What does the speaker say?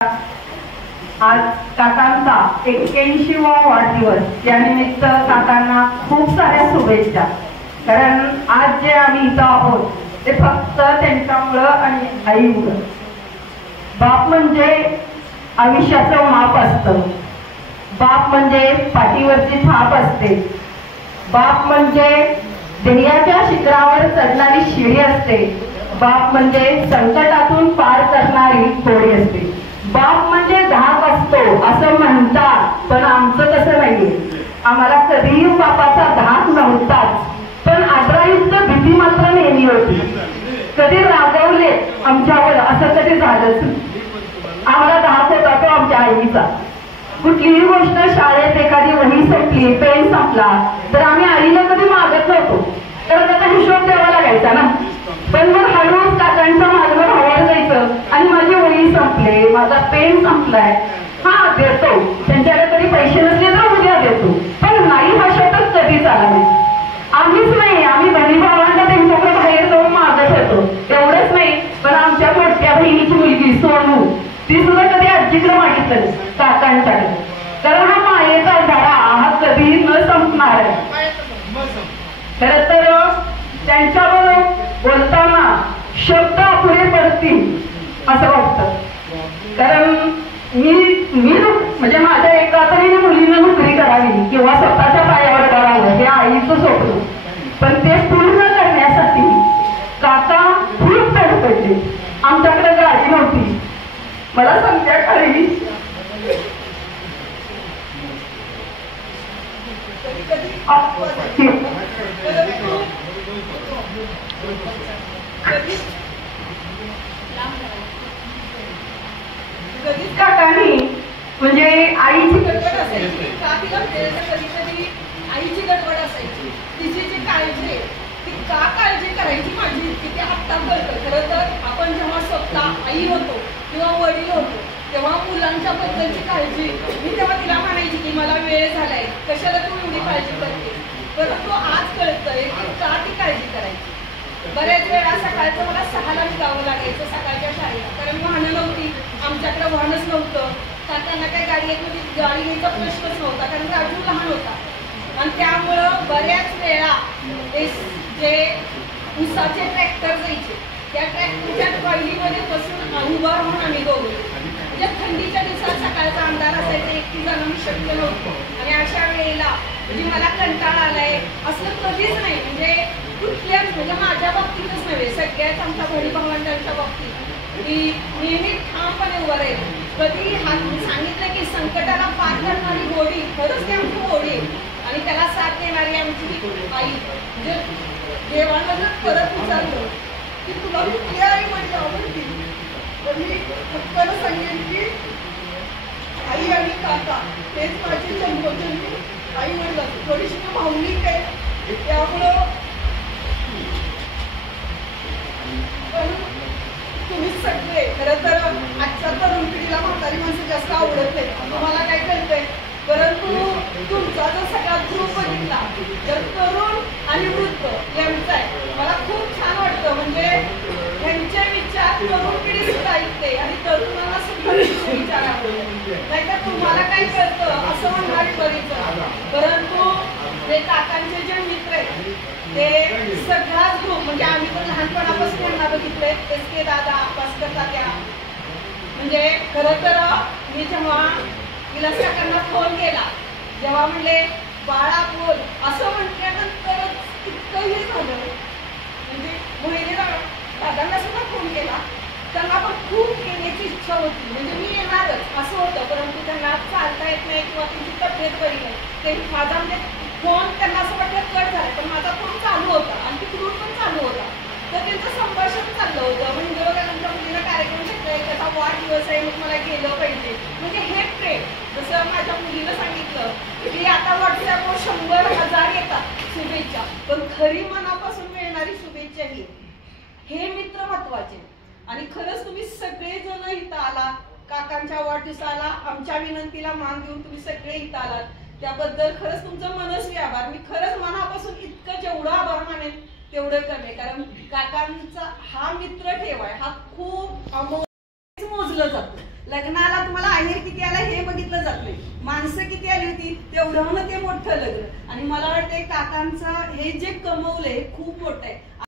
आज काकांचा 81वा वाढदिवस या निमित्त काकांना खूप साऱ्या शुभेच्छा। कारण आज जे आम्ही इथं आहोत ते फक्त त्यांच्यामुळं आणि आईमुळं। बाप म्हणजे आयुष्याचं माप असतं, बाप म्हणजे पाठीवरची थाप असते, बाप म्हणजे ध्येयाच्या शिखरावर चढणारी शिडी असते, बाप म्हणजे संकटातून पार करणारी होडी असते, बाप म्हणजे धाक असतो असं म्हणतात, पण आमचं तसं नाहीये। आम्हाला कधीही बापाचा धाक नव्हताच, पण आदरायुक्त भीती मात्र नेहमी होती। कधी रागवले आमच्यावर असं कधी झालंच नाही। आम्हाला धाक होता तो आमच्या आईचा। कुठलीही गोष्ट, शाळेत एखादी वही संपली, पेन संपला तर आम्ही आईला कधी मागत नव्हतो, तर त्याचा हिशोब द्यावा लागायचा ना। पण मग हळूच काकांच्या मागणं हवं जायचं आणि माझी वही संपले, माझा पेन संपलाय, हा देतो, त्यांच्याकडे कधी पैसे नसले तर उद्या देतो, पण नाही हा शब्द कधीच आला नाही। आम्हीच नाही, आम्ही बहिणी भावांना त्यांच्याकडे बाहेर जाऊन मागत होतो। एवढंच नाही, पण आमच्या मोठ्या बहिणीची मुलगी सोनू, ती सुद्धा कधी आजीकडे मागितलं काकांच्याकडे, कारण हा मायेचा झाडा हा कधी न संपणार आहे। खर तर त्यांच्याबरोबर बोलताना शब्द अपुरे पडतील असं वाटतं। कारण मी म्हणजे माझ्या एका तरी मुलीनं नोकरी करावी किंवा स्वतःच्या पायावर करावं हे आईचं स्वप्न, पण ते पूर्ण करण्यासाठी काका खूप धडपडले। आमच्याकडे गाडी नव्हती, मला संध्याकाळी कधीच काकांनी म्हणजे आईची गडबड असायची का तिला कधी कधी आईची गडबड असायची, तिची जी काळजी ती का काळजी करायची माझी इतकी ते आत्ता कळतं। खरं तर आपण जेव्हा स्वतः आई होतो किंवा वडील होतो तेव्हा मुलांच्या बद्दलची काळजी मी तेव्हा तिला म्हणायची की मला वेळ झालाय, कशाला तू एवढी काळजी करते, परंतु आज कळतंय की का ती काळजी करायची। बऱ्याच वेळा सकाळचं मला 6ला निघावं लागायचं सकाळच्या शाळेला, कारण वाहनं नव्हती, आमच्याकडे वाहनच नव्हतं। काकांना काही गाडी घ्यायचा प्रश्नच नव्हता, कारण राजू लहान होता आणि त्यामुळं बऱ्याच वेळा जे उसाचे ट्रॅक्टर जायचे त्या ट्रॅक्टरच्या ट्रॉलीमध्ये बसून उभा राहून आम्ही दोघे, म्हणजे थंडीच्या दिवसात सकाळचा अंधार असायचा, एकटी जाणं मी शक्य नव्हतं आणि अशा वेळेला म्हणजे मला कंटाळा आलाय असं कधीच नाही। म्हणजे कुठल्याच म्हणजे माझ्या बाबतीतच नव्हे, सगळ्याच आमच्या बहिणी भावंडांच्या बाबतीत मी नेहमी ठामपणे उभं राहील। कधी सांगितलं की संकटाला पार करणारी होडी खरंच ती आमची होडी आणि त्याला साथ देणारी आमची आई। म्हणजे देवानं परत विचारलं की तुला कुठली आई म्हणजे आवडती, तर मी खरं सांगेन की आई आणि काका तेच माझी जन्मोजन्मी आई वडील। थोडीशी भावनिक आहे त्यामुळं, पण तुम्ही सगळे खरं तर आजच्या तरुण पिढीला म्हातारी माणसं जास्त आवडत नाही, तुम्हाला काय कळतंय, परंतु तुमचा जर सगळा ग्रुप बघितला तर तरुण आणि वृद्ध यांचा आहे, मला खूप छान वाटतं। म्हणजे त्यांचे विचार तरुण पिढी सुद्धा ऐकते आणि तरुणांना सुद्धा विचार आवडते, नाही तर तुम्हाला काय कळतं असं म्हणणारी बरीच, परंतु ते काकांचे जे मित्र आहेत ते सगळाच ग्रुप, म्हणजे आम्ही पण लहानपणापासून यांना बघितलंय, SK दादा, भास्कर तात्या। म्हणजे खरं तर मी जेव्हा विलास काकांना फोन केला, जेव्हा म्हणले बाळा बोल असं म्हटल्यानंतरच इतकंही झालं। म्हणजे मोहिनी दादांना सुद्धा फोन केला, त्यांना पण खूप येण्याची इच्छा होती, म्हणजे मी येणारच असं होतं, परंतु त्यांना चालता येत नाही किंवा त्यांची तब्येत बरी नाही। ते माझा म्हणजे फोन त्यांना असं वाटलं कट झाला, पण माझा फोन चालू होता आणि तिकडून पण चालू होता, तर त्यांचं संभाषण चाललं होतं। म्हणजे आमच्या मुलीनं कार्यक्रम घेतलाय, त्याचा वाढदिवस आहे, मग मला गेलं पाहिजे, म्हणजे हे प्रेम। जसं माझ्या मुलीनं सांगितलं की आता व्हॉट्सअपवर 100,000 येतात शुभेच्छा, पण खरी मनापासून मिळणारी शुभेच्छा ही हे मित्र महत्वाचे। आणि खरंच तुम्ही सगळेजण इथं आलात, काकांच्या वाढदिवसाला आमच्या विनंतीला मान देऊन तुम्ही सगळे इथं आलात, त्याबद्दल खरंच तुमचं मनस्वी आभार। मी खरंच मनापासून इतकं जेवढं आभार मानेन तेवढं कमी, कारण काकांचा हा मित्र ठेवाय हा खूप अमोल मोजलं जातं. लग्नाला तुम्हाला आहेर किती आला हे बघितलं जात नाही, माणसं किती आली होती तेवढं ते मोठं लग्न. आणि मला वाटतंय काकांचं हे जे कमवलंय खूप मोठं आहे.